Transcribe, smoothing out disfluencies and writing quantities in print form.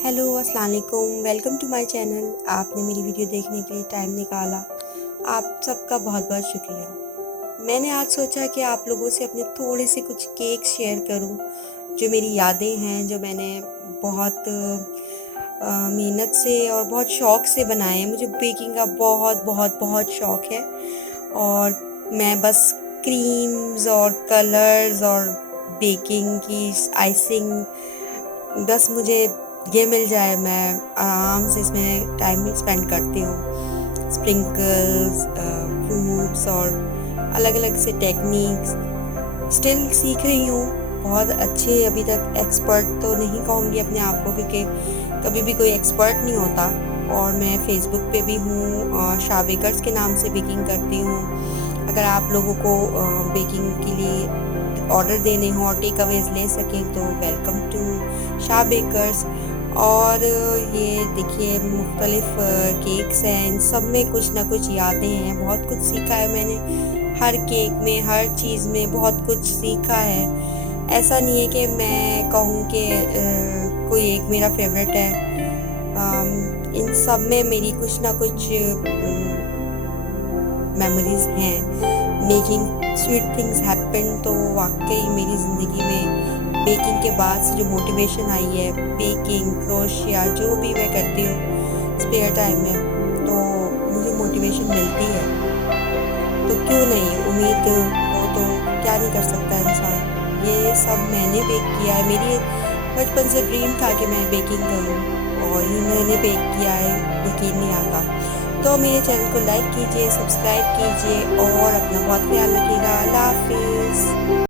Hello अस्सलाम वालेकुम, welcome to my channel. आपने मेरी वीडियो देखने के लिए टाइम निकाला, आप सबका बहुत बहुत शुक्रिया। मैंने आज सोचा कि आप लोगों से अपने थोड़े से कुछ केक शेयर करूं, जो मेरी यादें हैं, जो मैंने बहुत मेहनत से और बहुत शौक़ से बनाए हैं। मुझे बेकिंग का बहुत बहुत बहुत शौक़ है और मैं बस क्रीम्स और कलर्स और बेकिंग की आइसिंग, बस मुझे ये मिल जाए मैं आराम से इसमें टाइम स्पेंड करती हूँ। स्प्रिंकल्स, फ्रूट्स और अलग अलग से टेक्निक्स स्टिल सीख रही हूँ। बहुत अच्छे, अभी तक एक्सपर्ट तो नहीं कहूँगी अपने आप को, क्योंकि कभी भी कोई एक्सपर्ट नहीं होता। और मैं फेसबुक पे भी हूँ और शाह बेकर्स के नाम से बेकिंग करती हूँ। अगर आप लोगों को बेकिंग के लिए ऑर्डर देने हो और टेक अवेज ले सकें तो वेलकम टू शाह बेकर्स। और ये देखिए मुख्तलिफ केक्स हैं, इन सब में कुछ ना कुछ यादें हैं। बहुत कुछ सीखा है मैंने, हर केक में, हर चीज़ में बहुत कुछ सीखा है। ऐसा नहीं है कि मैं कहूँ कि कोई एक मेरा फेवरेट है। इन सब में मेरी कुछ ना कुछ मेमोरीज़ हैं। मेकिंग स्वीट थिंग्स हैपन, तो वाकई मेरी ज़िंदगी में बेकिंग के बाद से जो मोटिवेशन आई है, बेकिंग, क्रोशिया, जो भी मैं करती हूँ स्पेयर टाइम में, तो मुझे मोटिवेशन मिलती है। तो क्यों नहीं, उम्मीद हो तो क्या नहीं कर सकता इंसान। ये सब मैंने बेक किया है, मेरी बचपन से ड्रीम था कि मैं बेकिंग करूँ और ये मैंने बेक किया है, यकीन नहीं आता। तो मेरे चैनल को लाइक कीजिए, सब्सक्राइब कीजिए और अपना बहुत ख्याल रखिएगा। अल्लाह हाफिज़।